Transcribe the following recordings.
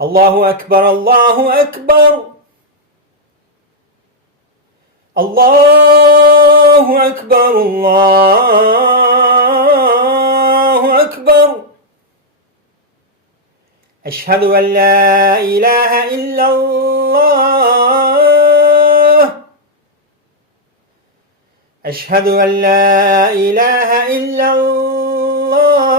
الله أكبر الله أكبر الله أكبر الله أكبر. أشهد أن لا إله إلا الله. أشهد أن لا إله إلا الله.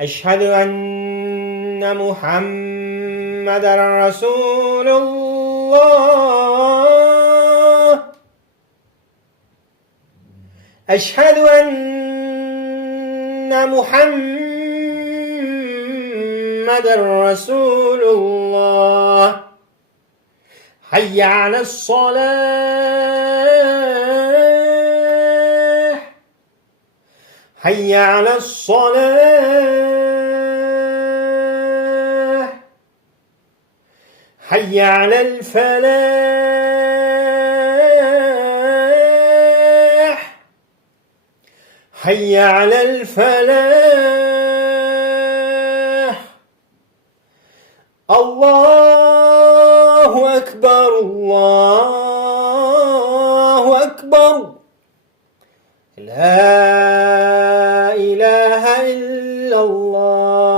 أشهد أن محمدًا رسول الله. أشهد أن محمدًا رسول الله. حي على الصلاة. حي على الصلاة. حي على الفلاح. حي على الفلاح. الله أكبر الله أكبر. لا إله إلا الله.